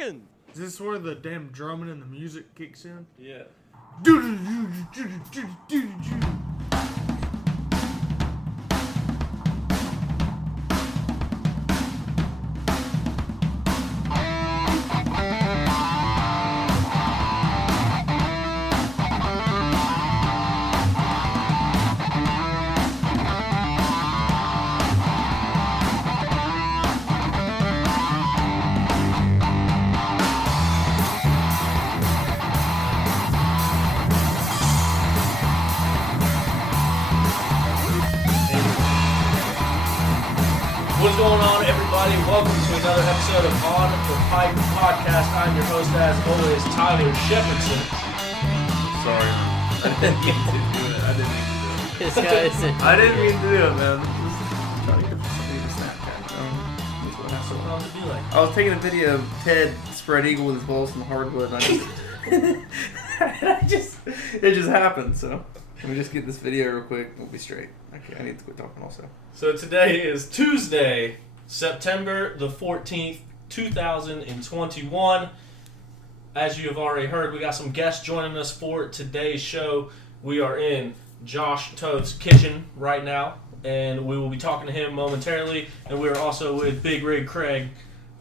seconds. Is this where the damn drumming and the music kicks in? Yeah. What's going on, everybody? Welcome to another episode of On the Pipe Podcast. I'm your host, as always, Tyler Shepardson. Sorry. I didn't mean to do it. This guy isn't. I didn't mean to do it, man. Trying to get something to Snapchat. That's what That's what it be like. I was taking a video of Ted spread eagle with his balls from hardwood, and it just happened. So let me just get this video real quick. We'll be straight. Okay, I need to quit talking also. So today is Tuesday, September the 14th, 2021. As you have already heard, we got some guests joining us for today's show. We are in Josh Toth's kitchen right now, and we will be talking to him momentarily. And we are also with Big Rig Craig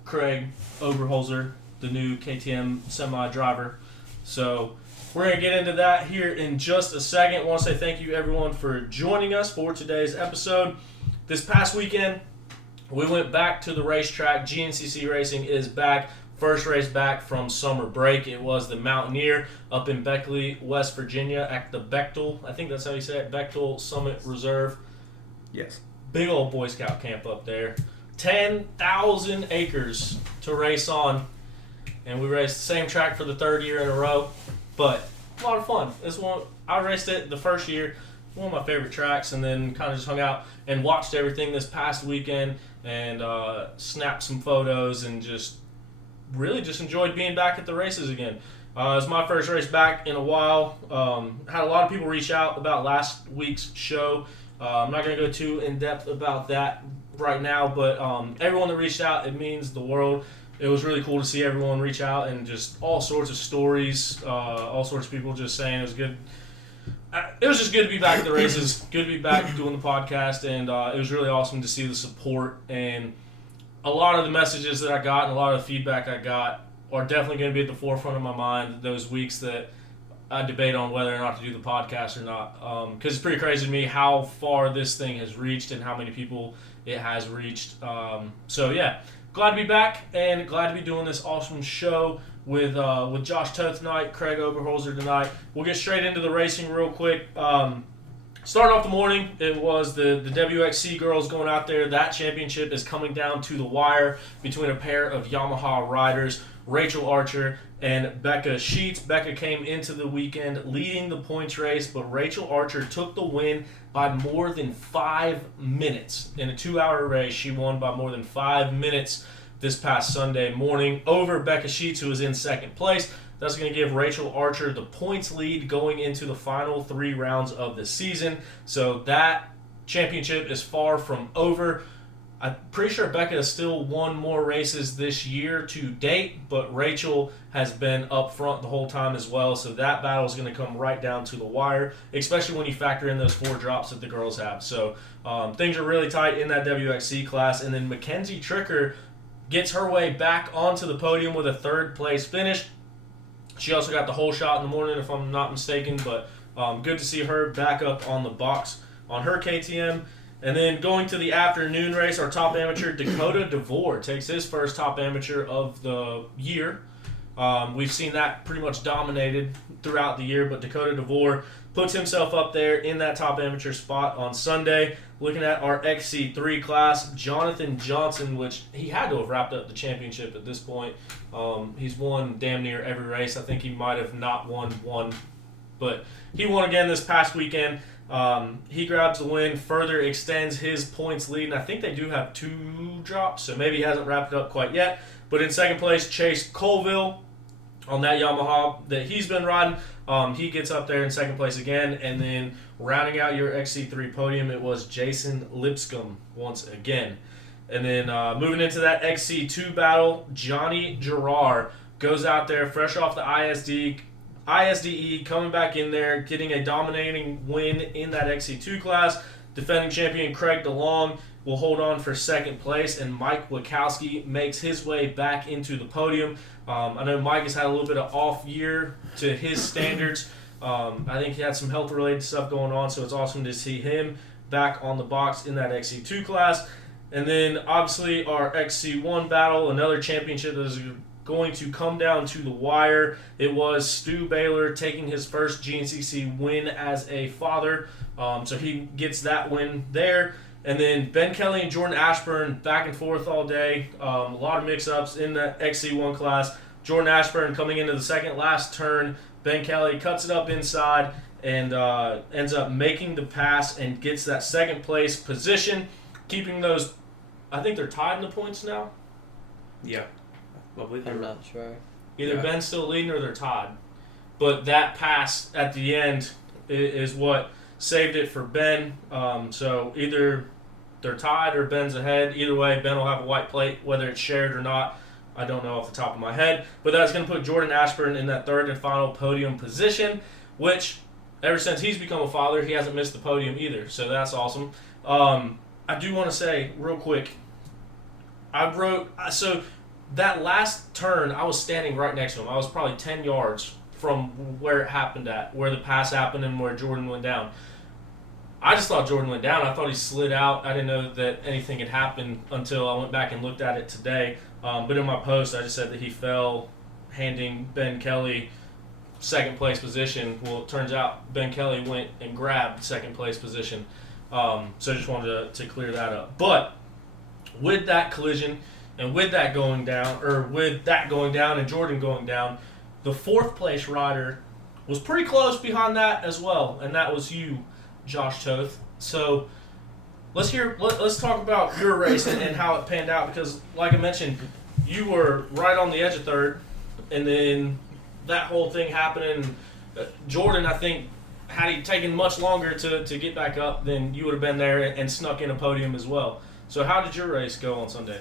Oberholzer, the new KTM semi-driver. So we're going to get into that here in just a second. I want to say thank you, everyone, for joining us for today's episode. This past weekend, we went back to the racetrack. GNCC racing is back. First race back from summer break. It was the Mountaineer up in Beckley, West Virginia at the Bechtel. I think that's how you say it. Bechtel Summit Reserve. Yes. Big old Boy Scout camp up there. 10,000 acres to race on. And we raced the same track for the third year in a row. But a lot of fun. I raced it the first year. One of my favorite tracks, and then kind of just hung out and watched everything this past weekend and snapped some photos and just really just enjoyed being back at the races again. It was my first race back in a while. Had a lot of people reach out about last week's show. I'm not going to go too in-depth about that right now, but everyone that reached out, it means the world. It was really cool to see everyone reach out and just all sorts of stories, all sorts of people just saying it was good. It was just good to be back at the races, good to be back doing the podcast, and it was really awesome to see the support. And a lot of the messages that I got and a lot of the feedback I got are definitely going to be at the forefront of my mind those weeks that I debate on whether or not to do the podcast or not. Because it's pretty crazy to me how far this thing has reached and how many people it has reached. So, yeah. Glad to be back and glad to be doing this awesome show with Josh Toth tonight, Craig Oberholzer tonight. We'll get straight into the racing real quick. Starting off the morning, it was the WXC girls going out there. That championship is coming down to the wire between a pair of Yamaha riders, Rachel Archer and Becca Sheets. Becca came into the weekend leading the points race, but Rachel Archer took the win by more than 5 minutes. In a 2-hour race, she won by more than 5 minutes this past Sunday morning over Becca Sheets, who was in second place. That's going to give Rachel Archer the points lead going into the final 3 rounds of the season. So that championship is far from over. I'm pretty sure Becca has still won more races this year to date, but Rachel has been up front the whole time as well. So that battle is going to come right down to the wire, especially when you factor in those 4 drops that the girls have. So things are really tight in that WXC class. And then Mackenzie Tricker gets her way back onto the podium with a 3rd place finish. She also got the whole shot in the morning, if I'm not mistaken, but good to see her back up on the box on her KTM. And then going to the afternoon race, our top amateur, Dakota DeVore, takes his first top amateur of the year. We've seen that pretty much dominated throughout the year, but Dakota DeVore puts himself up there in that top amateur spot on Sunday. Looking at our XC3 class, Jonathan Johnson, which he had to have wrapped up the championship at this point. He's won damn near every race. I think he might have not won one, but he won again this past weekend. He grabs the win, further extends his points lead, and I think they do have 2 drops, so maybe he hasn't wrapped it up quite yet. But in second place, Chase Colville on that Yamaha that he's been riding. He gets up there in second place again, and then rounding out your XC3 podium, it was Jason Lipscomb once again. And then moving into that XC2 battle, Johnny Gerard goes out there fresh off the ISDE, coming back in there, getting a dominating win in that XC2 class. Defending champion Craig DeLong will hold on for second place, and Mike Wachowski makes his way back into the podium. I know Mike has had a little bit of off year to his standards. I think he had some health-related stuff going on, so it's awesome to see him back on the box in that XC2 class. And then, obviously, our XC1 battle, another championship that is going to come down to the wire. It was Stu Baylor taking his first GNCC win as a father. So he gets that win there. And then Ben Kelly and Jordan Ashburn back and forth all day. A lot of mix-ups in the XC1 class. Jordan Ashburn coming into the second last turn. Ben Kelly cuts it up inside and ends up making the pass and gets that second place position, keeping those. I think they're tied in the points now. Yeah. I believe I'm not sure. Either Ben's still leading or they're tied. But that pass at the end is what saved it for Ben. So either they're tied or Ben's ahead. Either way, Ben will have a white plate, whether it's shared or not. I don't know off the top of my head. But that's going to put Jordan Ashburn in that third and final podium position, which ever since he's become a father, he hasn't missed the podium either. So that's awesome. I do want to say real quick, so that last turn, I was standing right next to him. I was probably 10 yards from where it happened at, where the pass happened and where Jordan went down. I just thought Jordan went down. I thought he slid out. I didn't know that anything had happened until I went back and looked at it today. But in my post, I just said that he fell, handing Ben Kelly second place position. Well, it turns out Ben Kelly went and grabbed second place position. So I just wanted to clear that up. But with that collision and with that going down and Jordan going down, the fourth place rider was pretty close behind that as well, and that was you, Josh Toth. So let's talk about your race and how it panned out, because like I mentioned, you were right on the edge of third, and then that whole thing happened. Jordan, I think, had he taken much longer to get back up, then you would have been there and snuck in a podium as well. So how did your race go on Sunday?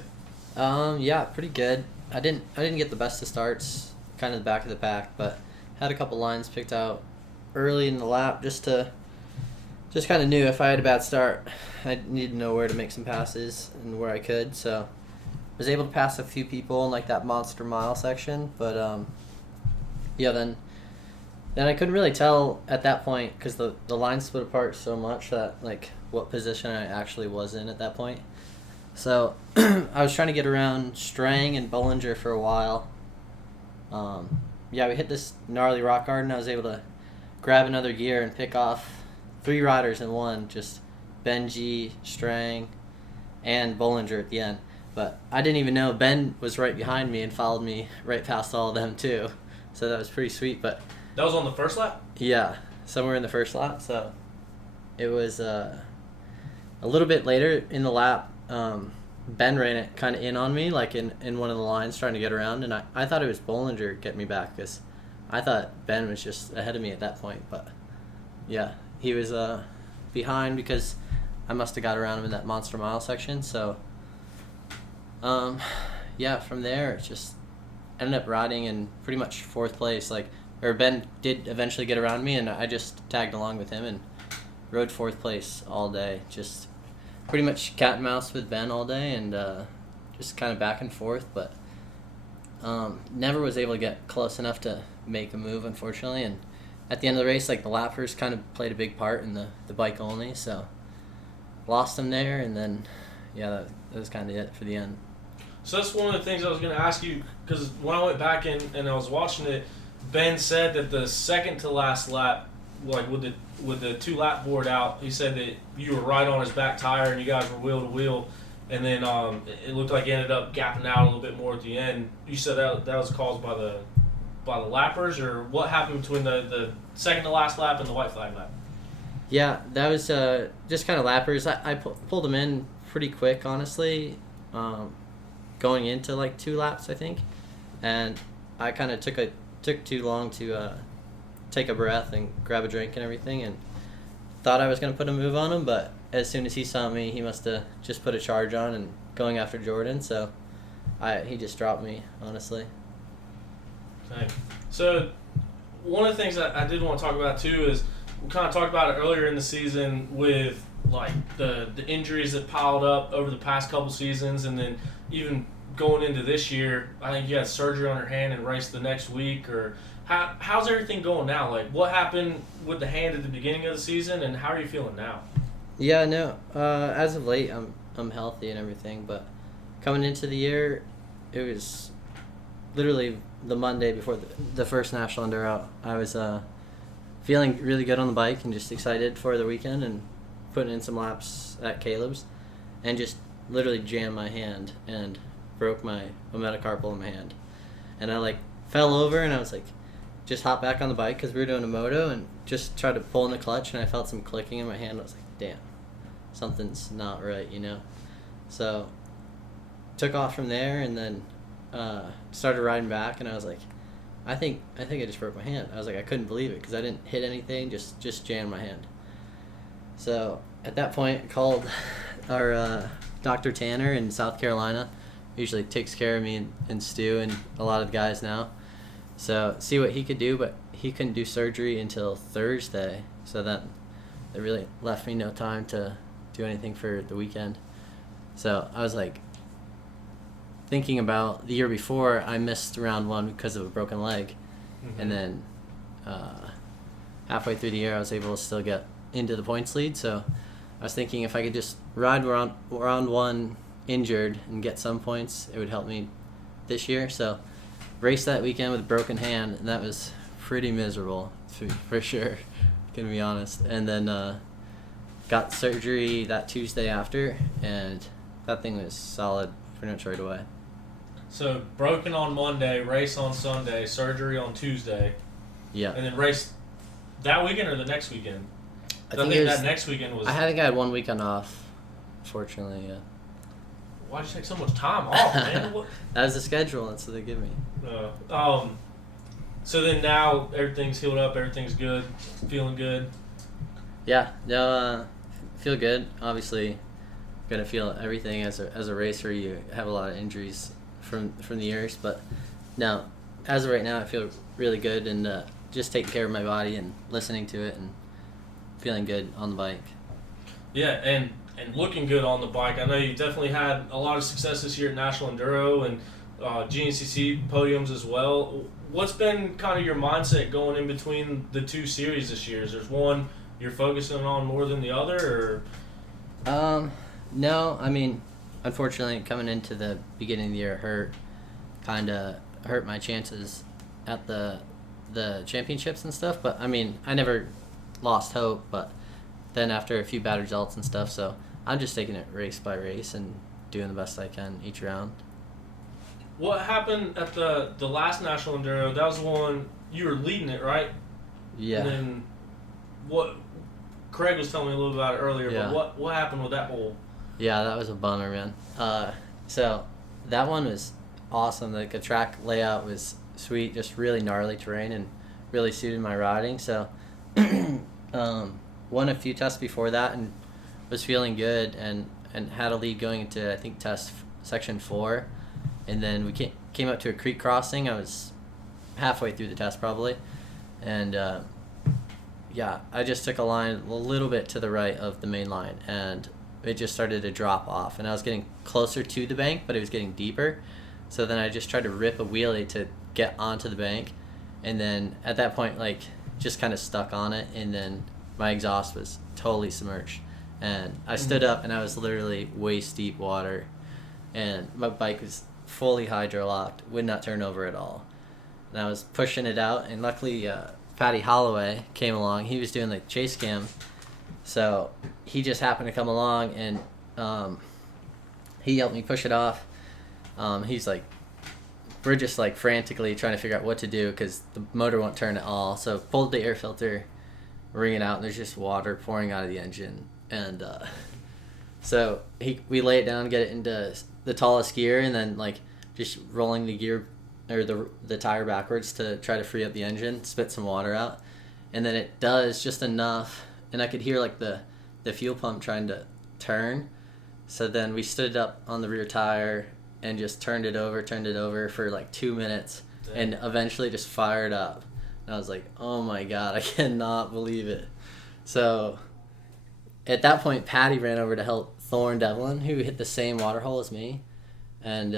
Yeah, pretty good. I didn't get the best of starts, kind of the back of the pack, but had a couple lines picked out early in the lap just kind of knew if I had a bad start, I needed to know where to make some passes and where I could. So was able to pass a few people in like that monster mile section, but then I couldn't really tell at that point because the line split apart so much that like what position I actually was in at that point. So I was trying to get around Strang and Bollinger for a while. We hit this gnarly rock garden. I was able to grab another gear and pick off 3 riders in one, just Benji, Strang, and Bollinger at the end. But I didn't even know Ben was right behind me and followed me right past all of them too. So that was pretty sweet. But That was on the first lap? yeah, somewhere in the first lap. So it was a little bit later in the lap. Ben ran it kind of in on me, like in one of the lines trying to get around, and I thought it was Bollinger getting me back because I thought Ben was just ahead of me at that point. But yeah, he was behind because I must have got around him in that monster mile section. So from there it just ended up riding in pretty much fourth place. Ben did eventually get around me, and I just tagged along with him and rode fourth place all day. Just pretty much cat and mouse with Ben all day, and just kind of back and forth, but never was able to get close enough to make a move, unfortunately. And at the end of the race, like the lappers kind of played a big part in the bike only, so lost them there, and then that was kind of it for the end. So that's one of the things I was going to ask you, because when I went back and I was watching it, Ben said that the second to last lap, like with the 2-lap board out, he said that you were right on his back tire and you guys were wheel to wheel, and then it looked like you ended up gapping out a little bit more at the end. You said that was caused by the lappers, or what happened between the second to last lap and the white flag lap? Yeah, that was just kind of lappers. I pulled them in pretty quick, honestly, going into like 2 laps, I think, and I kind of took too long to take a breath and grab a drink and everything, and thought I was going to put a move on him, but as soon as he saw me, he must have just put a charge on and going after Jordan. So he just dropped me, honestly. Okay. So one of the things that I did want to talk about too is we kind of talked about it earlier in the season with like the injuries that piled up over the past couple seasons, and then even going into this year. I think you had surgery on your hand and raced the next week. Or how's everything going now? Like, what happened with the hand at the beginning of the season, and how are you feeling now? Yeah, no. As of late, I'm healthy and everything, but coming into the year, it was literally the Monday before the first national enduro. I was feeling really good on the bike and just excited for the weekend and putting in some laps at Caleb's, and just literally jammed my hand and broke a metacarpal in my hand. And I fell over, and I was just hopped back on the bike because we were doing a moto, and just tried to pull in the clutch, and I felt some clicking in my hand. I was like, damn, something's not right, So took off from there, and then started riding back, and I was like, I think I just broke my hand. I was like, I couldn't believe it because I didn't hit anything, just jammed my hand. So at that point, I called our Dr. Tanner in South Carolina. Usually takes care of me and Stu and a lot of the guys now. So see what he could do, but he couldn't do surgery until Thursday. So that really left me no time to do anything for the weekend. So I was thinking about the year before, I missed round one because of a broken leg. Mm-hmm. And then halfway through the year, I was able to still get into the points lead. So I was thinking if I could just ride round one injured and get some points, it would help me this year. So raced that weekend with a broken hand, and that was pretty miserable for sure, gonna be honest. And then got surgery that Tuesday after, and that thing was solid pretty much right away. So broken on Monday, race on Sunday, surgery on Tuesday. Yeah. And then race that weekend or the next weekend? I think that next weekend was... I think I had one weekend off, fortunately, yeah. Why'd you take so much time off, man? That was the schedule. That's what they give me. So then now everything's healed up, everything's good, feeling good. Yeah, no, feel good. Obviously, gonna feel everything as a racer. You have a lot of injuries from the years, but no, as of right now, I feel really good and just taking care of my body and listening to it and feeling good on the bike. Yeah, and looking good on the bike. I know you definitely had a lot of success this year at National Enduro and GNCC podiums as well. What's been kind of your mindset going in between the two series this year? Is there one you're focusing on more than the other, or? No, I mean, unfortunately, coming into the beginning of the year, kind of hurt my chances at the championships and stuff. But I mean, I never lost hope. But then after a few bad results and stuff, so I'm just taking it race by race and doing the best I can each round. What happened at the last National Enduro? That was the one you were leading it, right? Yeah. And then what? Craig was telling me a little about it earlier. Yeah. But what happened with that hole? Yeah, that was a bummer, man. So that one was awesome. The track layout was sweet, just really gnarly terrain and really suited my riding. So won a few tests before that and was feeling good and had a lead going into, I think, test section 4. And then we came up to a creek crossing. I was halfway through the test probably. And yeah, I just took a line a little bit to the right of the main line, and it just started to drop off. And I was getting closer to the bank, but it was getting deeper. So then I just tried to rip a wheelie to get onto the bank. And then at that point, just kind of stuck on it. And then my exhaust was totally submerged. And I stood up, and I was literally waist deep water. And my bike was fully hydro-locked, would not turn over at all. And I was pushing it out, and luckily Patty Holloway came along. He was doing the chase cam. So he just happened to come along, and he helped me push it off. He's we're just frantically trying to figure out what to do because the motor won't turn at all. So pulled the air filter, wring it out, and there's just water pouring out of the engine. And so we lay it down, get it into the tallest gear, and then just rolling the gear or the tire backwards to try to free up the engine, spit some water out, and then it does just enough, and I could hear the fuel pump trying to turn, So then we stood up on the rear tire and just turned it over for like 2 minutes. Dang. And eventually just fired up. And I was like, oh my God, I cannot believe it. So at that point, Patty ran over to help Thorne Devlin, who hit the same water hole as me. And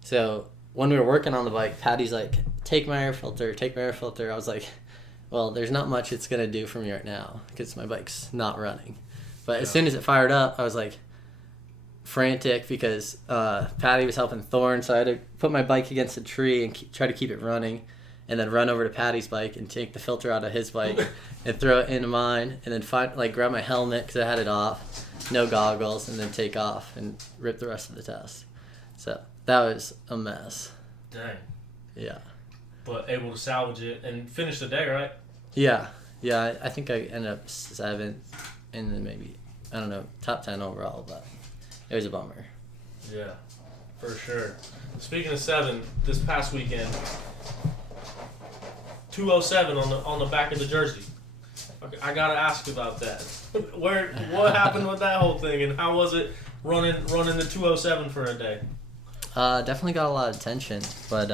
so when we were working on the bike, Patty's like, take my air filter. I was like, well, there's not much it's going to do for me right now because my bike's not running. But as soon as it fired up, I was like frantic because Patty was helping Thorne, so I had to put my bike against a tree and try to keep it running, and then run over to Patty's bike and take the filter out of his bike and throw it into mine, and then grab my helmet because I had it off, no goggles, and then take off and rip the rest of the test. So that was a mess. Dang. Yeah. But able to salvage it and finish the day, right? Yeah. I think I ended up 7th, and then maybe, I don't know, top 10 overall, but it was a bummer. Yeah, for sure. Speaking of 7, this past weekend, 207 on the back of the jersey. Okay, I gotta ask about that. What happened with that whole thing, and how was it running the 207 for a day? Definitely got a lot of attention, but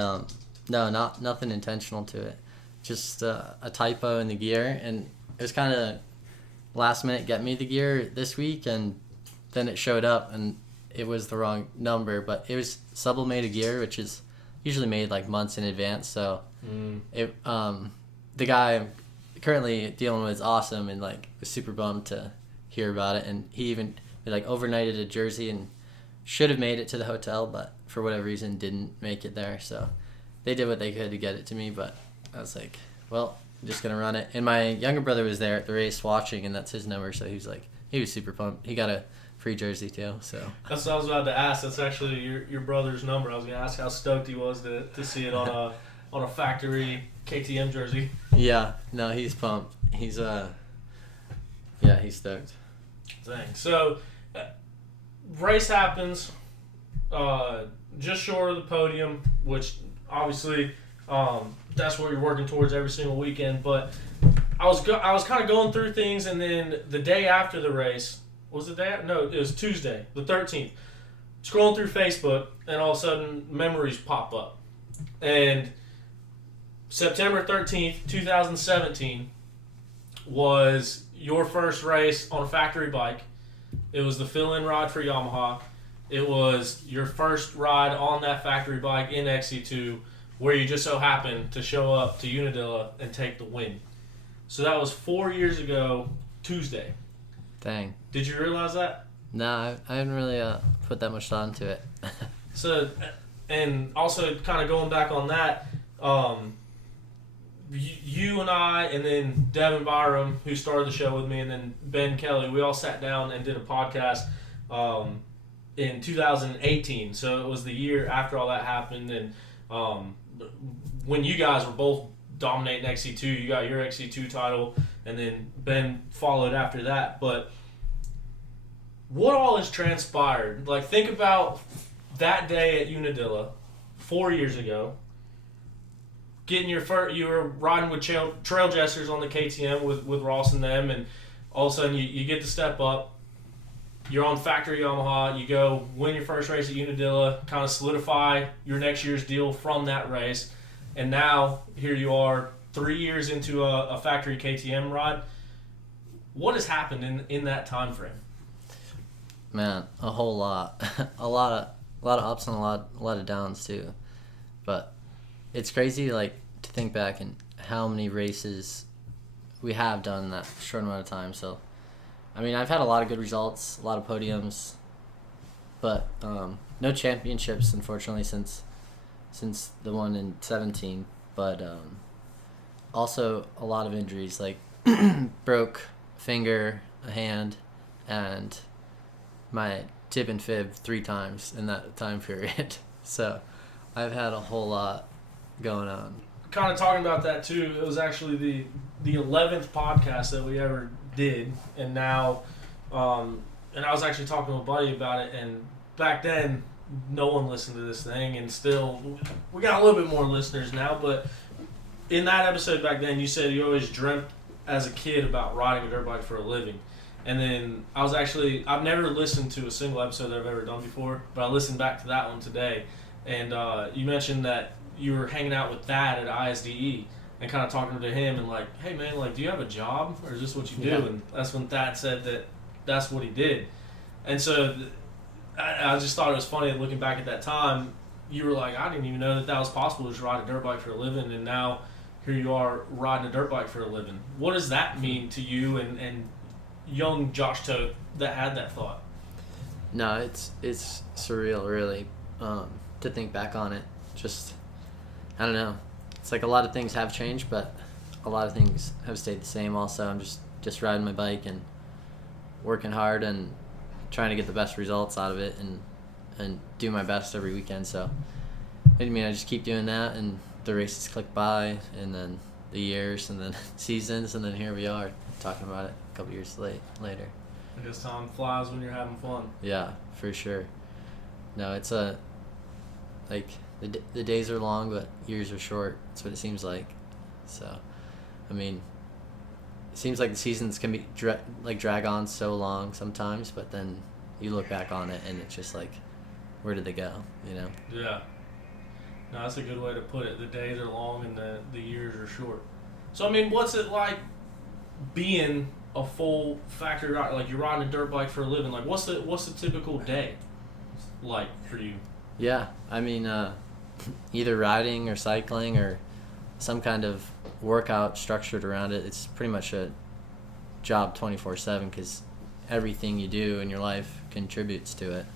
no, nothing intentional to it. Just a typo in the gear, and it was kind of last minute get me the gear this week, and then it showed up and it was the wrong number, but it was sublimated gear, which is usually made like months in advance. So it the guy I'm currently dealing with is awesome, and like was super bummed to hear about it, and he even like overnighted a jersey and should have made it to the hotel, but for whatever reason didn't make it there. So they did what they could to get it to me, but I was like, well, I'm just gonna run it. And my younger brother was there at the race watching, and that's his number, so he was super pumped. He got a free jersey too. So that's what I was about to ask. That's actually your brother's number. I was gonna ask how stoked he was to see it on a factory KTM jersey. Yeah, no, he's pumped. He's he's stoked. Dang. So race happens just short of the podium, which obviously that's what you're working towards every single weekend. But I was kind of going through things, and then the day after the race, was it that? No, it was Tuesday, the 13th. Scrolling through Facebook, and all of a sudden memories pop up. And September 13th, 2017 was your first race on a factory bike. It was the fill-in ride for Yamaha. It was your first ride on that factory bike in XC2, where you just so happened to show up to Unadilla and take the win. So that was 4 years ago, Tuesday. Dang. Did you realize that? No, I haven't really put that much thought into it. So, and also kind of going back on that, you and I, and then Devin Byram, who started the show with me, and then Ben Kelly, we all sat down and did a podcast in 2018. So it was the year after all that happened, and when you guys were both dominating XC2, you got your XC2 title, and then Ben followed after that. But what all has transpired? Like, think about that day at Unadilla 4 years ago. Getting you were riding with trail jesters on the KTM with Ross and them, and all of a sudden you get to step up. You're on factory Yamaha. You go win your first race at Unadilla, kind of solidify your next year's deal from that race, and now here you are 3 years into a factory KTM ride. What has happened in that time frame? Man, a whole lot, a lot of ups and a lot of downs too, but it's crazy like to think back and how many races we have done in that short amount of time. So, I mean, I've had a lot of good results, a lot of podiums, but no championships unfortunately since the one in 17. But also a lot of injuries, like broke finger, a hand, and my tib and fib 3 times in that time period. So I've had a whole lot going on. Kind of talking about that too. It was actually the 11th podcast that we ever did, and now and I was actually talking to a buddy about it, and back then no one listened to this thing, and still we got a little bit more listeners now. But in that episode back then, you said you always dreamt as a kid about riding a dirt bike for a living, And then I've never listened to a single episode that I've ever done before, but I listened back to that one today. And you mentioned that you were hanging out with Thad at ISDE and kind of talking to him and like, hey man, like, do you have a job or is this what you do? Yeah. And that's when Thad said that that's what he did. And so I just thought it was funny looking back at that time. You were like, I didn't even know that was possible to just ride a dirt bike for a living, and now here you are riding a dirt bike for a living. What does that mean to you and young Josh Toth that had that thought? No, it's surreal, really, to think back on it. Just, I don't know. It's like a lot of things have changed, but a lot of things have stayed the same also. I'm just riding my bike and working hard and trying to get the best results out of it and do my best every weekend. So, I mean, I just keep doing that, and the races click by, and then the years, and then seasons, and then here we are talking about it a couple years later. I guess time flies when you're having fun. Yeah, for sure. No, it's like the days are long, but years are short. That's what it seems like. So, I mean, it seems like the seasons can be drag on so long sometimes, but then you look back on it and it's just like, where did they go? You know? Yeah. No, that's a good way to put it. The days are long and the years are short. So, I mean, what's it like being a full factory rider? Like, you're riding a dirt bike for a living. Like, what's the typical day like for you? Yeah, I mean, either riding or cycling or some kind of workout structured around it. It's pretty much a job 24/7 because everything you do in your life contributes to it.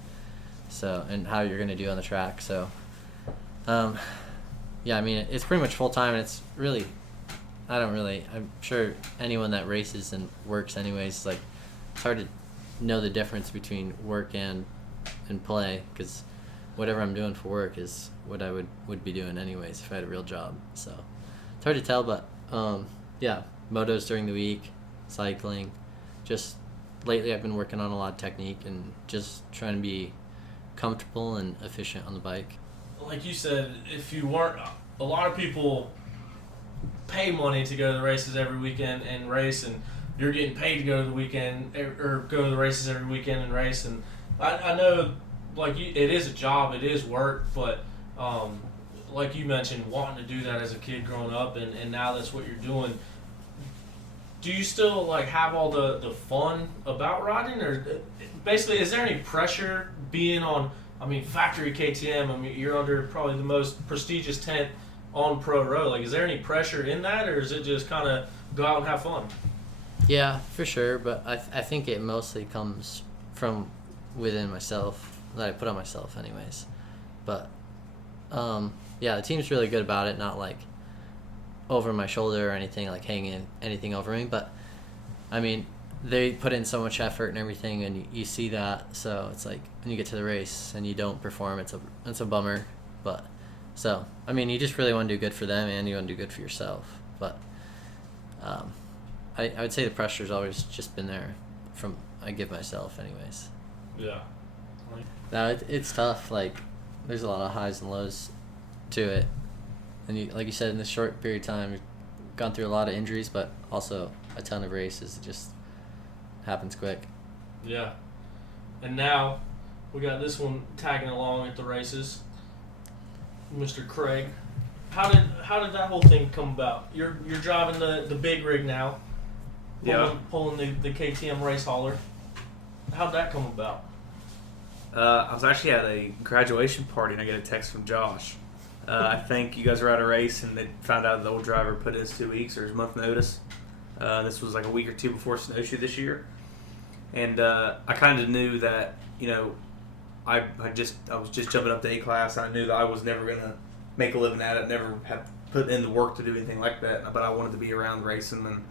So, and how you're going to do on the track. So, yeah, I mean, it's pretty much full time, and it's really, I'm sure anyone that races and works anyways, like, it's hard to know the difference between work and play, because whatever I'm doing for work is what I would be doing anyways if I had a real job. So it's hard to tell, but yeah, motos during the week, cycling. Just lately I've been working on a lot of technique and just trying to be comfortable and efficient on the bike. Like you said, if you weren't, a lot of people pay money to go to the races every weekend and race, and you're getting paid to go to the weekend or go to the races every weekend and race. And I know, like, it is a job, it is work, but like you mentioned, wanting to do that as a kid growing up, and now that's what you're doing. Do you still like have all the fun about riding, or basically is there any pressure being on? I mean, factory KTM. I mean, you're under probably the most prestigious tent on Pro Road. Like, is there any pressure in that, or is it just kind of go out and have fun? Yeah, for sure, but I think it mostly comes from within myself, that I put on myself anyways. But yeah, the team's really good about it, not like over my shoulder or anything, like hanging anything over me, but I mean, they put in so much effort and everything, and you see that. So it's like when you get to the race and you don't perform, it's a bummer. But so I mean, you just really want to do good for them, and you want to do good for yourself. But I would say the pressure's always just been there from I give myself anyways. Yeah. No, it's tough. Like, there's a lot of highs and lows to it, and you, like you said, in this short period of time, you've gone through a lot of injuries, but also a ton of races. It just happens quick. Yeah. And now we got this one tagging along at the races, Mr. Craig. How did that whole thing come about? You're driving the big rig now. Pulling the KTM race hauler. How'd that come about? I was actually at a graduation party and I get a text from Josh. I think you guys were at a race and they found out the old driver put in his 2 weeks or his month notice. This was like a week or two before Snowshoe this year. And I kind of knew that, you know, I was just jumping up to A class. I knew that I was never going to make a living at it, never have put in the work to do anything like that, but I wanted to be around racing, and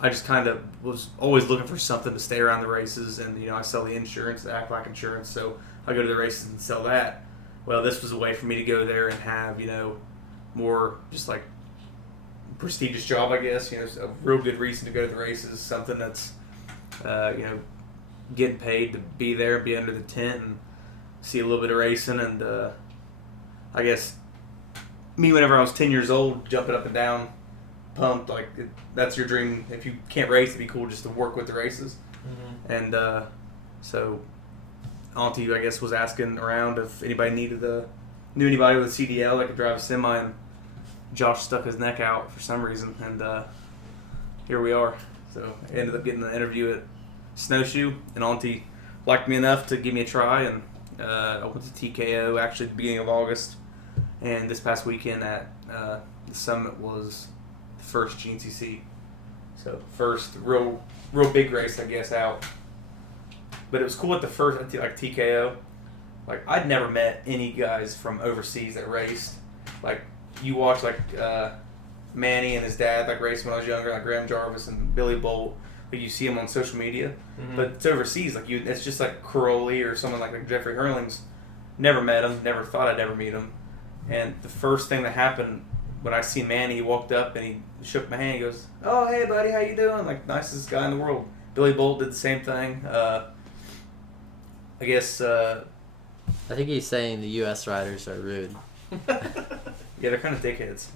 I just kind of was always looking for something to stay around the races. And, you know, I sell the insurance, the Act Like insurance, so I go to the races and sell that. Well, this was a way for me to go there and have, you know, more just like prestigious job, I guess. You know, a real good reason to go to the races, something that's, you know, getting paid to be there, be under the tent, and see a little bit of racing. And I guess me, whenever I was 10 years old, jumping up and down pumped. Like that's your dream. If you can't race, it'd be cool just to work with the races. Mm-hmm. And so Auntie, I guess, was asking around if anybody knew anybody with a CDL that could drive a semi, and Josh stuck his neck out for some reason, and here we are. So I ended up getting the interview at Snowshoe, and Auntie liked me enough to give me a try, and I went to TKO actually at the beginning of August, and this past weekend at the Summit was the first GNCC. So first real big race, I guess, out. But it was cool at the first, like TKO. Like I'd never met any guys from overseas that raced. Like you watch like Manny and his dad like race when I was younger, like Graham Jarvis and Billy Bolt. Like you see them on social media, but it's overseas. Like it's just like Crowley or someone like Jeffrey Hurlings. Never met him. Never thought I'd ever meet him. And the first thing that happened when I see Manny, he walked up and he shook my hand. He goes, "Oh, hey buddy, how you doing?" Like nicest guy in the world. Billy Bolt did the same thing. I guess. I think he's saying the U.S. riders are rude. Yeah, they're kind of dickheads.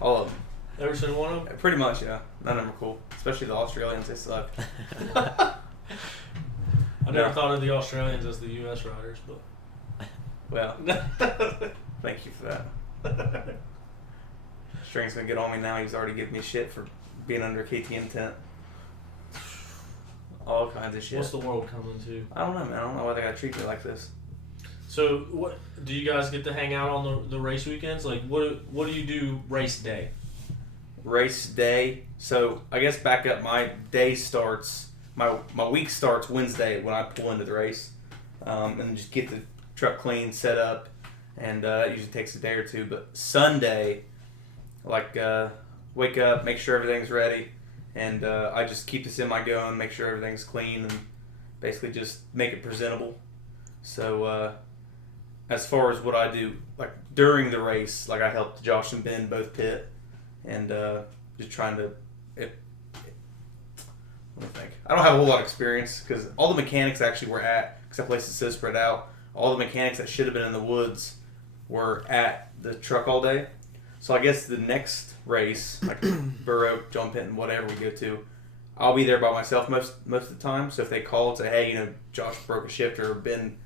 All of them. Ever seen one of them? Pretty much, yeah. None of them are cool. Especially the Australians, they suck. I never thought of the Australians as the U.S. riders, but... Well, thank you for that. String's gonna get on me now. He's already giving me shit for being under a KTM tent. All kinds of shit. What's the world coming to? I don't know, man. I don't know why they gotta treat me like this. So, what do you guys get to hang out on the race weekends? Like, what do you do race day? Race day. So I guess back up. My day starts. My week starts Wednesday when I pull into the race, and just get the truck clean, set up, and that usually takes a day or two. But Sunday, like wake up, make sure everything's ready, and I just keep the semi going, make sure everything's clean, and basically just make it presentable. So as far as what I do, like during the race, like I helped Josh and Ben both pit, and just trying to. Let me think. I don't have a whole lot of experience because all the mechanics actually were at, because that place is so spread out, all the mechanics that should have been in the woods were at the truck all day. So I guess the next race, like Burrow, John Penton, whatever we go to, I'll be there by myself most of the time. So if they call and say, hey, Josh broke a shifter or Ben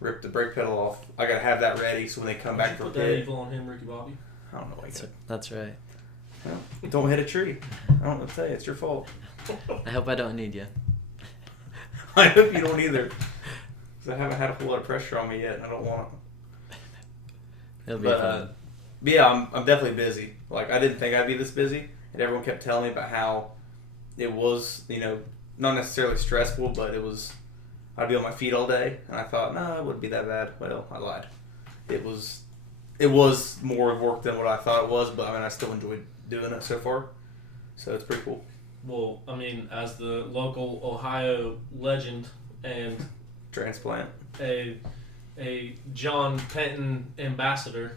ripped the brake pedal off, I got to have that ready so when they come back for put pit. that evil on him, Ricky Bobby? I don't know why you did. That's right. Well, don't hit a tree. I don't know what to tell you. It's your fault. I hope I don't need you. I hope you don't either. Because I haven't had a whole lot of pressure on me yet, and I don't want it. It'll be fun. But yeah, I'm definitely busy. Like, I didn't think I'd be this busy, and everyone kept telling me about how it was, not necessarily stressful, but I'd be on my feet all day, and I thought, no, it wouldn't be that bad. Well, I lied. It was more work than what I thought it was, but I still enjoyed doing it so far. So it's pretty cool. Well, as the local Ohio legend and Transplant. a John Penton ambassador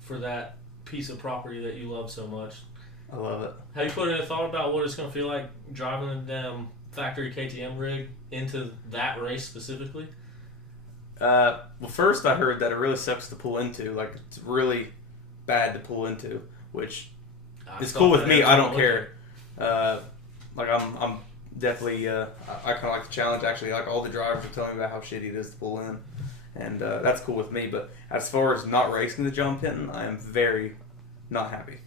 for that piece of property that you love so much, I love it. have you put in a thought about what it's going to feel like driving the damn factory KTM rig into that race specifically? Well, first I heard that it really sucks to pull into. Like, it's really bad to pull into, which is cool with me. I don't care. Like, I'm definitely, I kind of like the challenge, actually. Like, all the drivers are telling me about how shitty it is to pull in, and that's cool with me. But as far as not racing the John Penton, I am very not happy.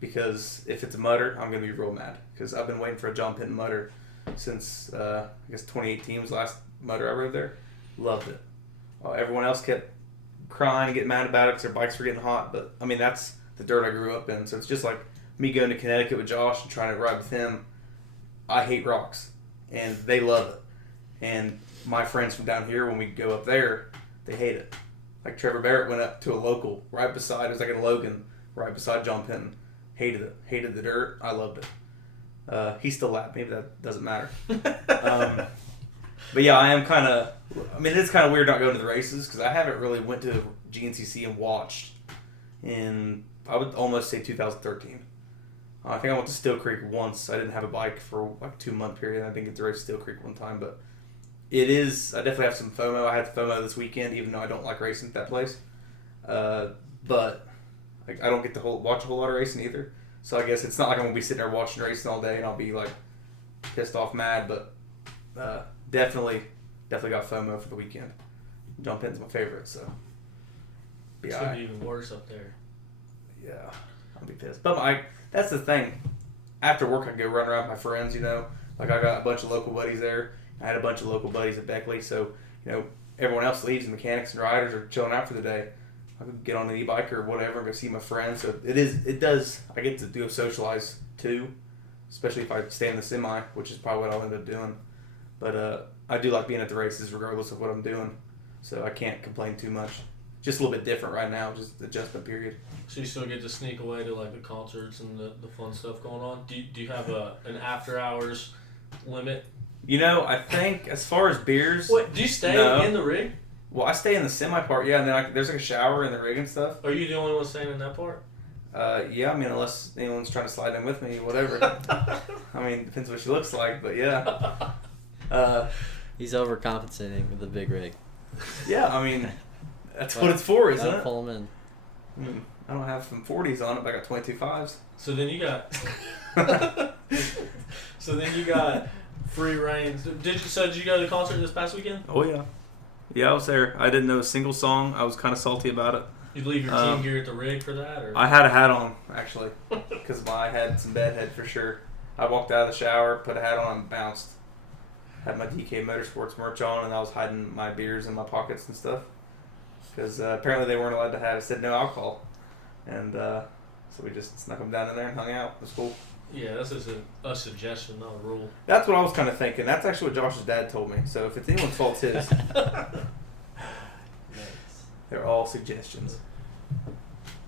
Because if it's a mudder, I'm going to be real mad. Because I've been waiting for a John Penton mudder since, I guess, 2018 was the last mudder I rode there. Loved it. Everyone else kept crying and getting mad about it because their bikes were getting hot. But, that's the dirt I grew up in. So it's just like me going to Connecticut with Josh and trying to ride with him. I hate rocks. And they love it. And my friends from down here, when we go up there, they hate it. Like Trevor Barrett went up to a local right beside, it was like in Logan, right beside John Penton. Hated it. Hated the dirt. I loved it. He still lapped me, but that doesn't matter. But yeah, I am kind of, it's kind of weird not going to the races because I haven't really went to GNCC and watched in, I would almost say 2013. I think I went to Still Creek once. I didn't have a bike for like a 2-month period. I didn't get to race Still Creek one time, but I definitely have some FOMO. I had FOMO this weekend, even though I don't like racing at that place. But I don't get to watch a whole lot of racing either. So I guess it's not like I'm gonna be sitting there watching racing all day and I'll be like pissed off, mad. But definitely got FOMO for the weekend. Jump in's my favorite, so It's gonna be even worse up there. Yeah, I'll be pissed. But that's the thing. After work, I can go run around with my friends. Like I got a bunch of local buddies there. I had a bunch of local buddies at Beckley, so everyone else leaves, and mechanics and riders are chilling out for the day. I can get on an e-bike or whatever and go see my friends. So it does. I get to do a socialize too, especially if I stay in the semi, which is probably what I'll end up doing. But I do like being at the races regardless of what I'm doing, so I can't complain too much. Just a little bit different right now, just the adjustment period. So you still get to sneak away to like the concerts and the fun stuff going on? Do you have an after hours limit? I think as far as beers... What, do you stay in the rig? Well, I stay in the semi part, yeah, and then there's like a shower in the rig and stuff. Are you the only one staying in that part? Yeah, I mean, unless anyone's trying to slide in with me, whatever. I mean, depends what she looks like, but yeah. He's overcompensating with the big rig. Yeah, I mean, that's what it's for, isn't it? Pull him in. I don't have some 40s on it, but I got 22 5s. So then you got... free reigns. Did you go to the concert this past weekend? Oh, yeah. Yeah, I was there. I didn't know a single song. I was kind of salty about it. You'd leave your team gear at the rig for that? Or? I had a hat on, actually, because I had some bedhead for sure. I walked out of the shower, put a hat on, and bounced. Had my DK Motorsports merch on, and I was hiding my beers in my pockets and stuff. Because apparently they weren't allowed to have it. Said no alcohol. And so we just snuck them down in there and hung out. It was cool. Yeah, that's just a suggestion, not a rule. That's what I was kind of thinking. That's actually what Josh's dad told me. So if it's anyone's fault, it's his. They're all suggestions.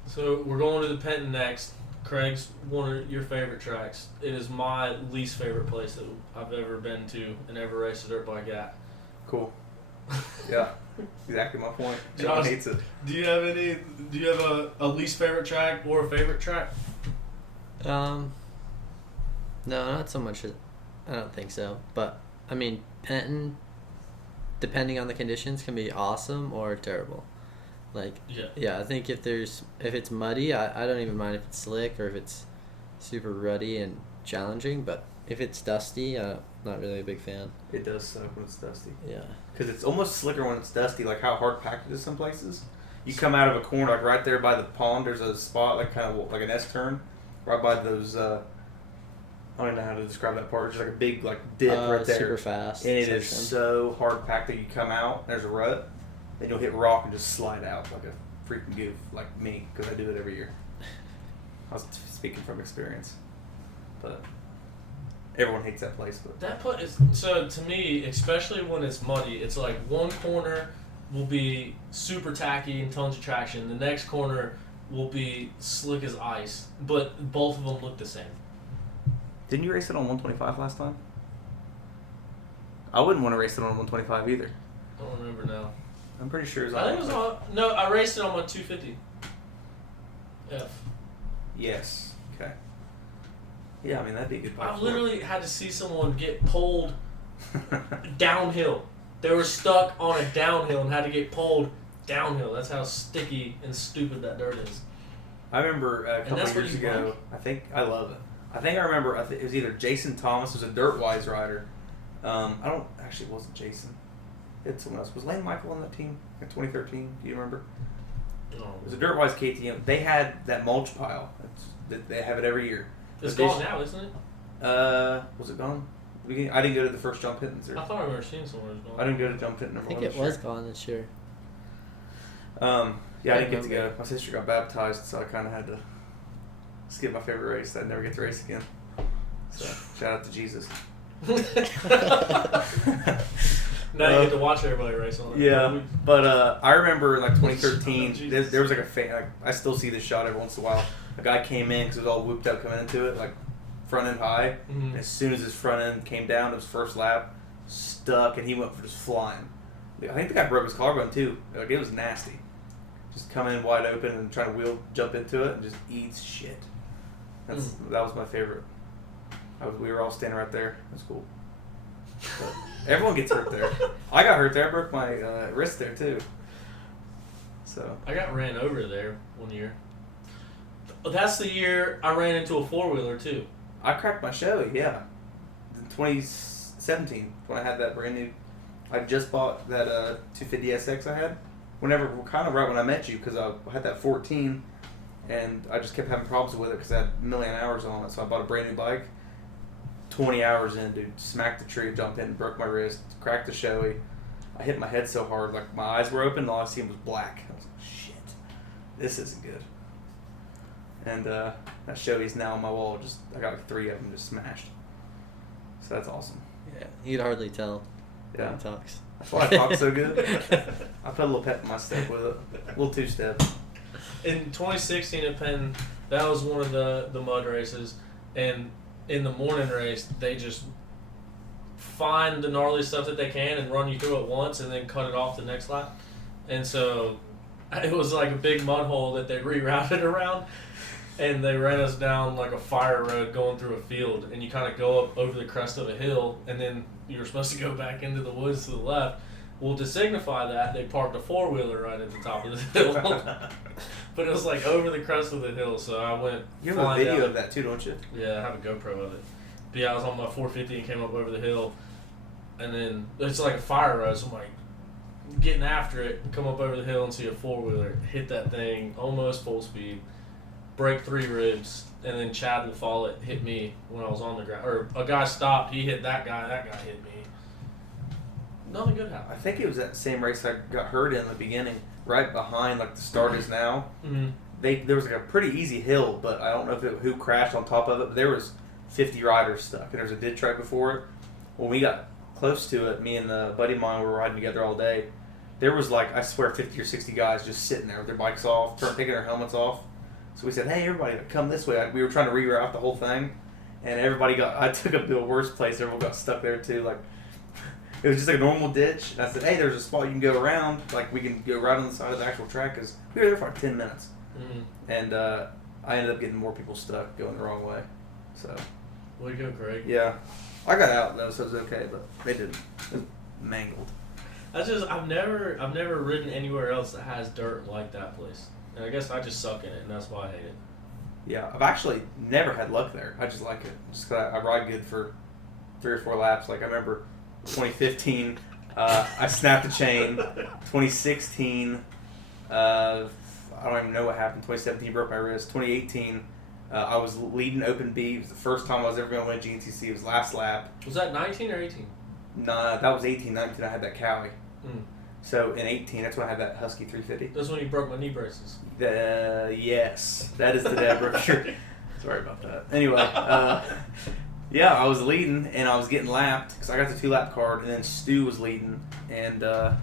So we're going to the Penton next. Craig's one of your favorite tracks. It is my least favorite place that I've ever been to and ever raced a dirt bike at. Cool. Yeah, exactly my point. John hates it. Do you have a least favorite track or a favorite track? No, not so much. I don't think so. But I mean, Penton, depending on the conditions, can be awesome or terrible. Like, yeah, I think if it's muddy, I don't even mind if it's slick or if it's super ruddy and challenging. But if it's dusty, I'm not really a big fan. It does suck when it's dusty. Yeah. Because it's almost slicker when it's dusty, like how hard packed it is some places. You come out of a corner, like right there by the pond, there's a spot, like kind of like an S-turn, right by those, I don't even know how to describe that part. It's just like a big like dip right there. Super fast. And it is so hard packed that you come out, there's a rut, then you'll hit rock and just slide out like a freaking goof, like me, because I do it every year. I was speaking from experience. But everyone hates that place. But that place is, so to me, especially when it's muddy, it's like one corner will be super tacky and tons of traction. The next corner will be slick as ice, but both of them look the same. Didn't you race it on 125 last time? I wouldn't want to race it on 125 either. I don't remember now. I'm pretty sure it was I think it was on. No, I raced it on my 250. F. Yes. Okay. Yeah, I mean that'd be a good. I literally had to see someone get pulled downhill. They were stuck on a downhill and had to get pulled downhill. That's how sticky and stupid that dirt is. I remember a couple of years ago. I love it. I think I remember. It was either Jason Thomas, who's a Dirtwise rider. It wasn't Jason. It's someone else. Was Lane Michael on that team in 2013? Do you remember? No. It was a Dirtwise KTM. They had that mulch pile. They have it every year. It's gone now, isn't it? Was it gone? I didn't go to the first jump Hittens. I thought I remember seeing somewhere it was gone. I didn't go to jump Hitton. I think it was gone this year. Yeah, I didn't get to go. My sister got baptized, so I kind of had to skip my favorite race. I'd never get to race again. So shout out to Jesus. Now you get to watch everybody race on it. Yeah, but I remember in like 2013, there was like a fan. Like, I still see this shot every once in a while. A guy came in because it was all whooped up coming into it, like front end high. Mm-hmm. As soon as his front end came down to his first lap, stuck, and he went for just flying. I think the guy broke his collarbone too. Like it was nasty. Just coming in wide open and trying to jump into it and just eats shit. That was my favorite. We were all standing right there. That's cool. But everyone gets hurt there. I got hurt there. I broke my wrist there too. So I got ran over there one year. That's the year I ran into a 4-wheeler too. I cracked my Chevy, yeah. In 2017, when I had that brand new. I just bought that 250SX I had. Kind of right when I met you, because I had that 14, and I just kept having problems with it because I had a million hours on it. So I bought a brand new bike. 20 hours in, dude, smacked the tree, jumped in, broke my wrist, cracked the Chevy. I hit my head so hard, like my eyes were open, and all I seen was black. I was like, shit, this isn't good. And that Chevy's now on my wall. I got like 3 of them just smashed. So that's awesome. Yeah, you'd hardly tell. Yeah. When he talks. That's why I talk so good. I put a little pep in my step with it. A little 2-step. In 2016 at Penn, that was one of the mud races, and in the morning race, they just find the gnarly stuff that they can and run you through it once and then cut it off the next lap. And so it was like a big mud hole that they rerouted around, and they ran us down like a fire road going through a field, and you kind of go up over the crest of a hill, and then you were supposed to go back into the woods to the left. Well, to signify that, they parked a 4-wheeler right at the top of the hill. But it was like over the crest of the hill, so I went. You have a flying video down. of that too, don't you? Yeah, I have a GoPro of it. But yeah, I was on my 450 and came up over the hill, and then it's like a fire road, so I'm like getting after it, come up over the hill and see a 4-wheeler, hit that thing almost full speed, break 3 ribs, and then Chad will fall it, hit me when I was on the ground. Or a guy stopped, he hit that guy hit me. Nothing good happened. I think it was that same race I got hurt in the beginning, right behind like the start is now. Mm-hmm. There was like a pretty easy hill, but I don't know who crashed on top of it. But there was 50 riders stuck, and there was a ditch right before it. When we got close to it, me and a buddy of mine were riding together all day. There was like, I swear, 50 or 60 guys just sitting there with their bikes off, taking their helmets off. So we said, hey, everybody, come this way. We were trying to reroute the whole thing, and I took up to a worse place. Everyone got stuck there too. Like, it was just like a normal ditch. And I said, hey, there's a spot you can go around. Like, we can go right on the side of the actual track, because we were there for like 10 minutes. Mm-hmm. And I ended up getting more people stuck going the wrong way. So, Way to go, Craig. yeah. I got out, though, so it was okay, but they didn't. It was mangled. I've never ridden anywhere else that has dirt like that place. And I guess I just suck in it, and that's why I hate it. Yeah, I've actually never had luck there. I just like it. Just 'cause I ride good for 3 or 4 laps. Like, I remember 2015, I snapped a chain. 2016, I don't even know what happened. 2017, broke my wrist. 2018, I was leading Open B. It was the first time I was ever going to win GNCC. It was last lap. Was that 19 or 18? Nah, that was 18, 19. I had that Cowie. Mm. So in 18, that's when I had that Husky 350. That's when you broke my knee braces. Yes, that is the day I broke your. Sorry about that. Anyway, yeah, I was leading and I was getting lapped because I got the 2-lap card, and then Stu was leading, and I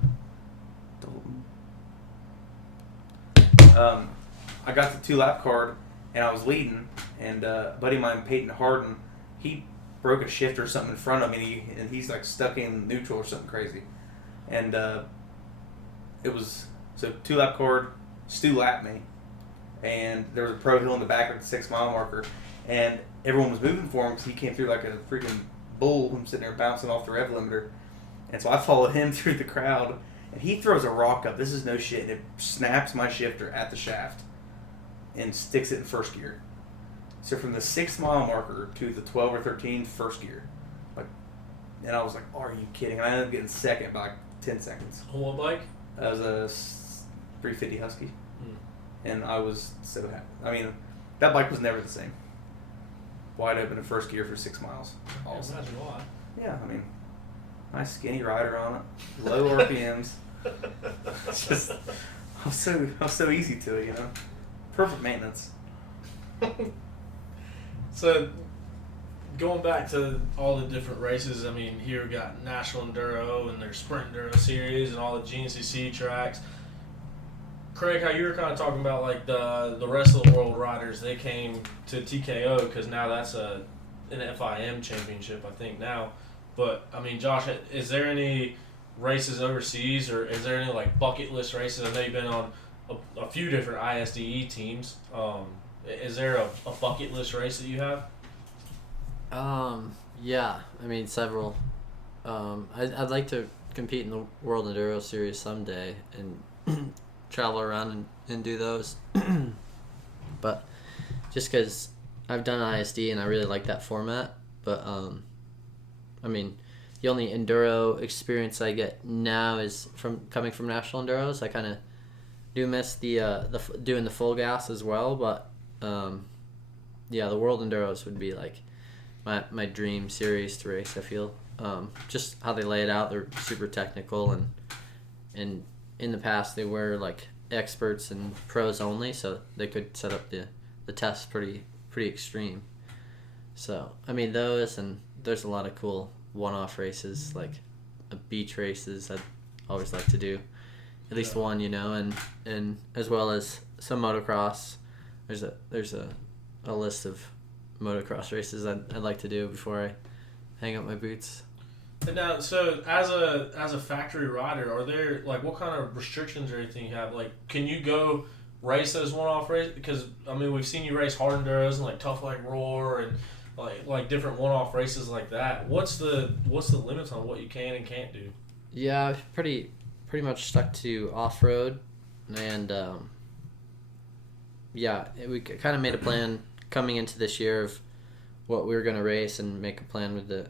got the 2-lap card and I was leading, and a buddy of mine, Peyton Harden, he broke a shift or something in front of me, and he's like stuck in neutral or something crazy, and it was so 2-lap card. Stu lapped me, and there was a pro hill in the back at the 6-mile marker, and everyone was moving for him because he came through like a freaking bull. I'm sitting there bouncing off the rev limiter, and so I followed him through the crowd, and he throws a rock up. This is no shit, and it snaps my shifter at the shaft and sticks it in first gear. So from the 6-mile marker to the 12 or 13 first gear, like, and I was like, "Are you kidding?" And I ended up getting second by like 10 seconds. On what bike? That was a 350 Husky, and I was so happy. I mean, that bike was never the same. Wide open in first gear for 6 miles. Awesome. Imagine why. Yeah, I mean, nice skinny rider on it, low RPMs. It's just, I'm so easy to it, you know. Perfect maintenance. So, going back to all the different races, I mean, here we got National Enduro and their Sprint Enduro series and all the GNCC tracks. Craig, how you were kind of talking about like the rest of the world riders, they came to TKO because now that's an FIM championship, I think now. But I mean, Josh, is there any races overseas, or is there any like bucket list races? I know you've been on a few different ISDE teams. Is there a bucket list race that you have? Yeah, I mean several. I'd like to compete in the World Enduro Series someday and travel around and do those. But just because I've done ISD and I really like that format. But I mean, the only enduro experience I get now is from coming from National Enduros. I kind of do miss the doing the full gas as well, but yeah, the World Enduros would be like my dream series to race. I feel just how they lay it out, they're super technical, and in the past they were like experts and pros only, so they could set up the tests pretty extreme. So I mean those, and there's a lot of cool one-off races like beach races I'd always like to do at least one, and as well as some motocross. There's a list of motocross races I'd like to do before I hang up my boots. And now, so as a factory rider, are there like what kind of restrictions or anything you have? Like, can you go race those one-off races? Because I mean, we've seen you race hard enduros and like Tough Like Roar and like different one-off races like that. What's the limits on what you can and can't do? Yeah, I've pretty much stuck to off-road, and we kind of made a plan coming into this year of what we were going to race and make a plan with the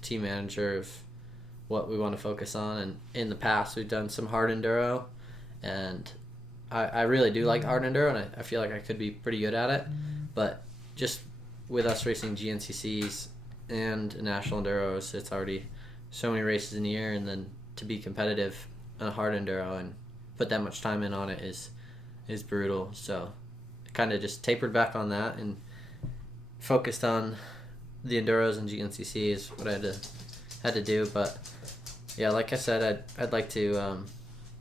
team manager of what we want to focus on. And in the past, we've done some hard enduro, and I really do like hard enduro, and I feel like I could be pretty good at it. But just with us racing GNCCs and national enduros, it's already so many races in a year, and then to be competitive on a hard enduro and put that much time in on it is brutal. So kind of just tapered back on that and focused on the enduros and GNCC is what I had to do. But yeah, like I said, I'd like to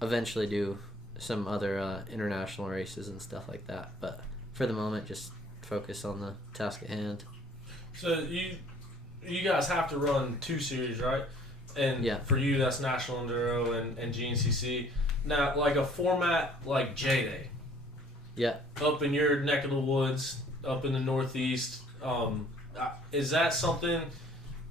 eventually do some other international races and stuff like that. But for the moment, just focus on the task at hand. So you guys have to run 2 series, right? And yeah. For you, that's National Enduro and GNCC. Now, like a format like J-Day. Yeah. Up in your neck of the woods, up in the Northeast, is that something,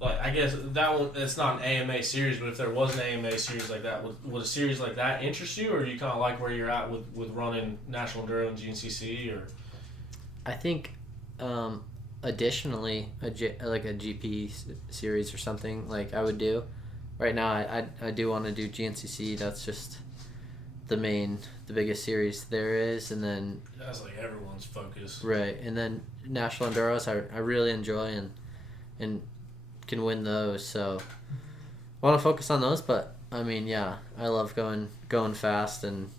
like, I guess that one, it's not an AMA series, but if there was an AMA series like that, would a series like that interest you, or you kind of like where you're at with running National Enduro and GNCC, or? I think additionally, like a GP series or something, like I would do. Right now, I do want to do GNCC. That's just the biggest series there is, and then that's like everyone's focus. Right, and then National Enduros I really enjoy and can win those. So I want to focus on those. But I mean, yeah, I love going fast, and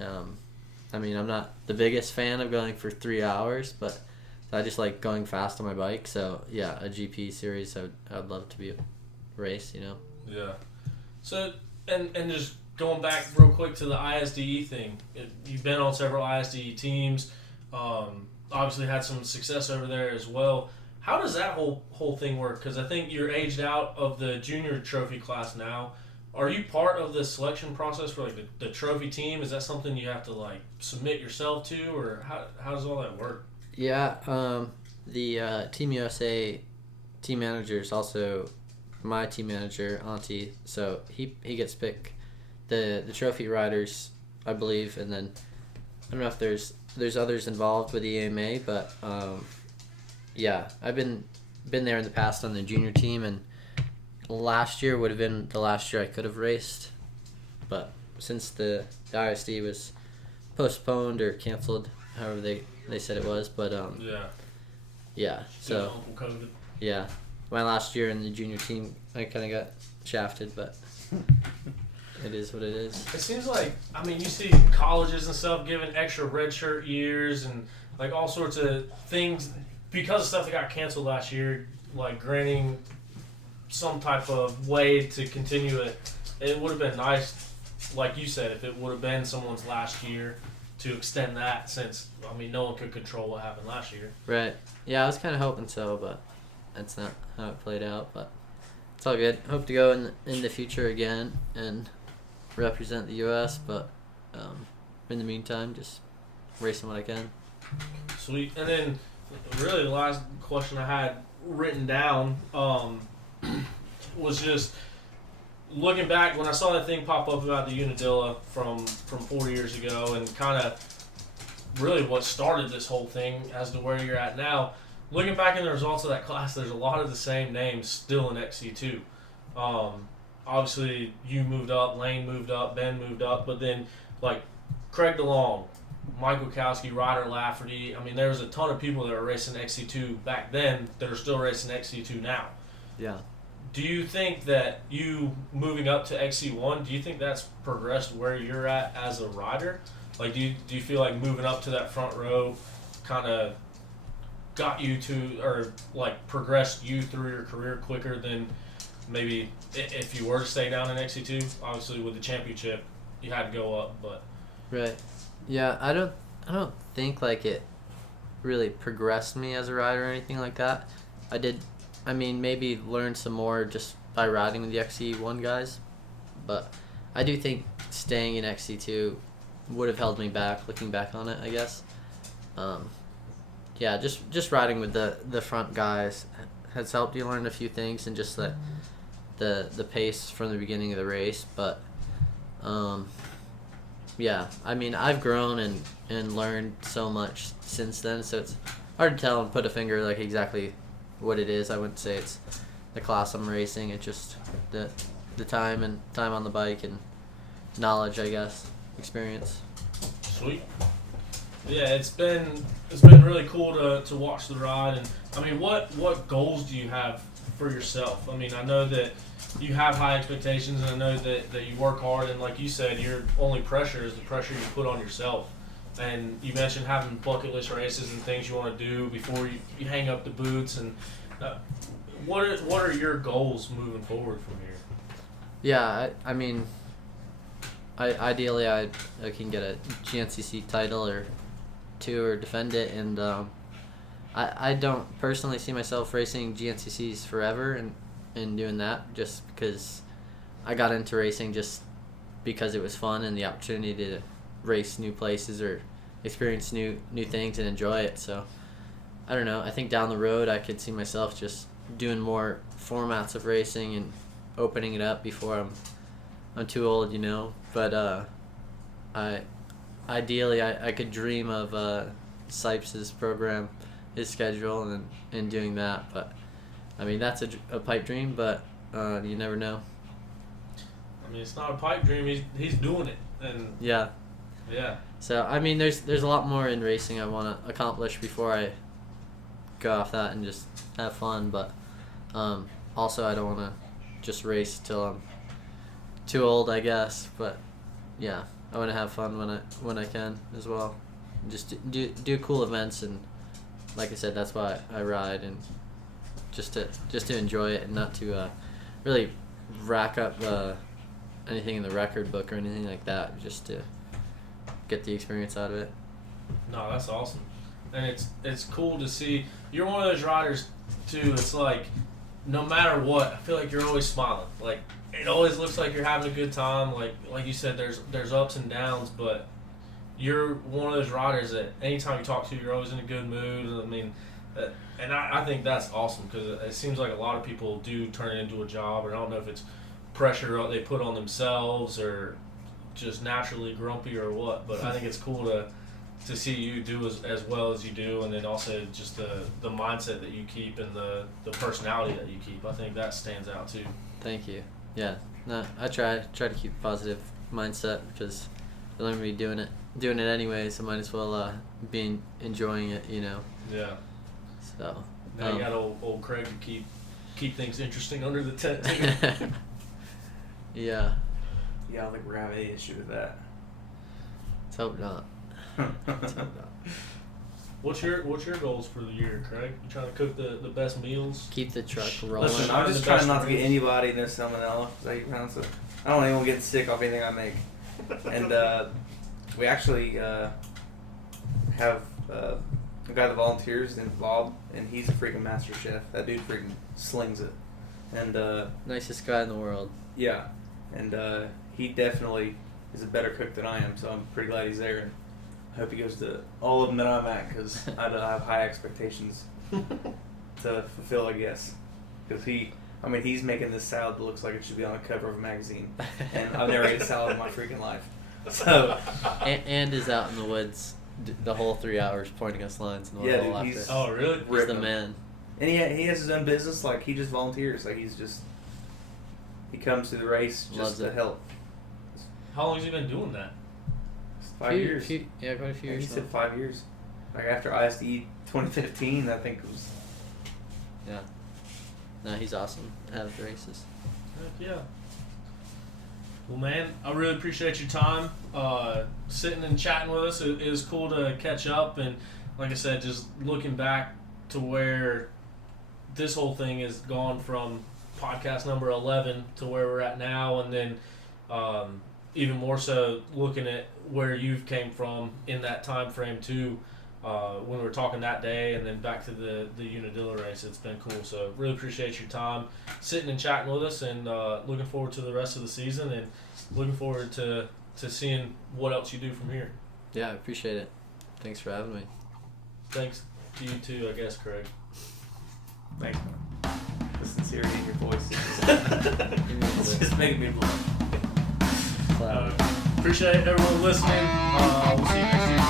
I mean, I'm not the biggest fan of going for 3 hours, but I just like going fast on my bike. So yeah, a GP series I'd love to be a race, Yeah. So and just going back real quick to the ISDE thing, you've been on several ISDE teams. Obviously had some success over there as well. How does that whole thing work? Because I think you're aged out of the junior trophy class now. Are you part of the selection process for like the trophy team? Is that something you have to like submit yourself to, or how does all that work? Yeah, the Team USA team manager is also my team manager, Auntie. So he gets picked the trophy riders, I believe, and then I don't know if there's others involved with the AMA, but yeah, I've been there in the past on the junior team, and last year would have been the last year I could have raced, but since the ISD was postponed or canceled, however they said it was, but so yeah, my last year in the junior team I kind of got shafted, but it is what it is. It seems like, I mean, you see colleges and stuff giving extra redshirt years and like all sorts of things because of stuff that got canceled last year, like granting some type of way to continue it. It would have been nice, like you said, if it would have been someone's last year to extend that, since, I mean, no one could control what happened last year. Right. Yeah, I was kind of hoping so, but that's not how it played out. But it's all good. Hope to go in the future again and represent the U.S., but in the meantime, just racing what I can. Sweet. And then, really, the last question I had written down was just looking back when I saw that thing pop up about the Unadilla from 4 years ago, and kind of really what started this whole thing as to where you're at now. Looking back in the results of that class, there's a lot of the same names still in XC2. Obviously, you moved up, Lane moved up, Ben moved up, but then like Craig DeLong, Mike Wachowski, Ryder Lafferty. I mean, there was a ton of people that were racing XC2 back then that are still racing XC2 now. Yeah. Do you think that you moving up to XC1, do you think that's progressed where you're at as a rider? Like, do you feel like moving up to that front row kind of got you to, or like progressed you through your career quicker than maybe if you were to stay down in XC2? Obviously, with the championship, you had to go up, but Right. Yeah, I don't think like it really progressed me as a rider or anything like that. I mean, maybe learn some more just by riding with the XC1 guys, but I do think staying in XC2 would have held me back, looking back on it, I guess. Yeah, just riding with the front guys has helped you learn a few things and just the pace from the beginning of the race, but yeah, I mean, I've grown and learned so much since then, so it's hard to tell and put a finger like exactly what it is. I wouldn't say it's the class I'm racing. It's just the time on the bike and knowledge, I guess, experience. sweet. Yeah, it's been really cool to watch the ride. And I mean, what goals do you have for yourself? I mean, I know that you have high expectations, and I know that you work hard, and like you said, your only pressure is the pressure you put on yourself. And you mentioned having bucket list races and things you want to do before you hang up the boots. And what are your goals moving forward from here? Yeah, I mean, ideally I can get a GNCC title or two or defend it, and I don't personally see myself racing GNCCs forever and doing that, just because I got into racing just because it was fun and the opportunity to race new places or experience new things and enjoy it. So I don't know, I think down the road I could see myself just doing more formats of racing and opening it up before I'm too old, you know. But ideally I could dream of Sipes's program, his schedule, and doing that. But I mean, that's a pipe dream, but you never know. I mean, it's not a pipe dream. He's doing it, and Yeah. So I mean, there's a lot more in racing I want to accomplish before I go off that and just have fun. But also I don't want to just race till I'm too old, I guess. But yeah, I want to have fun when I can as well. Just do cool events, and like I said, that's why I ride, and just to enjoy it and not to really rack up anything in the record book or anything like that. Just to get the experience out of it. No, that's awesome, and it's cool to see. You're one of those riders too. It's like no matter what, I feel like you're always smiling. Like it always looks like you're having a good time. Like you said, there's ups and downs, but you're one of those riders that anytime you talk to, you're always in a good mood. I mean, and I think that's awesome, because it seems like a lot of people do turn it into a job, or I don't know if it's pressure they put on themselves or just naturally grumpy or what, but I think it's cool to see you do as well as you do, and then also just the mindset that you keep and the personality that you keep. I think that stands out too. Thank you. Yeah. No, I try to keep a positive mindset, because I'm going to be doing it anyway, so might as well be enjoying it, you know. Yeah. So now you got old Craig to keep things interesting under the tent too. Yeah. Yeah, I don't think we're gonna have any issue with that. Let's hope not. Let's hope not. What's your goals for the year, Craig? You trying to cook the best meals? Keep the truck rolling. Listen, I'm just the trying best not to get reviews. anybody in this salmonella. Is that you pronounce it? I don't want anyone getting sick off anything I make. And we actually have a guy that volunteers named Bob, and he's a freaking master chef. That dude freaking slings it. And Nicest guy in the world. yeah, and he definitely is a better cook than I am, so I'm pretty glad he's there. And I hope he goes to all of them that I'm at, because I have high expectations to fulfill, I guess. Because he's making this salad that looks like it should be on the cover of a magazine, and I've never ate a salad in my freaking life. So And is out in the woods the whole 3 hours pointing us lines and Yeah, all dude, after. he's- Oh, really? He's Rip the him. man. And he has his own business. Like, he just volunteers. Like, he comes to the race just Loves to it. help. How long has he been doing that? It's 5 years. Yeah, quite a few He years. said 5 years. Like, after ISD 2015, I think it was. Yeah. No, he's awesome at the races. Heck yeah. Well, man, I really appreciate your time. Sitting and chatting with us. It was cool to catch up. And like I said, just looking back to where this whole thing has gone from podcast number 11 to where we're at now. And then even more so looking at where you've came from in that time frame too. When we were talking that day and then back to the Unadilla race. It's been cool. So really appreciate your time sitting and chatting with us, and looking forward to the rest of the season, and looking forward to seeing what else you do from here. Yeah, I appreciate it. Thanks for having me. Thanks to you too, I guess, Craig. Thanks, man. The sincerity in your voice. Give me a It's little just making me blush. clap. Appreciate everyone listening. We'll see you next week.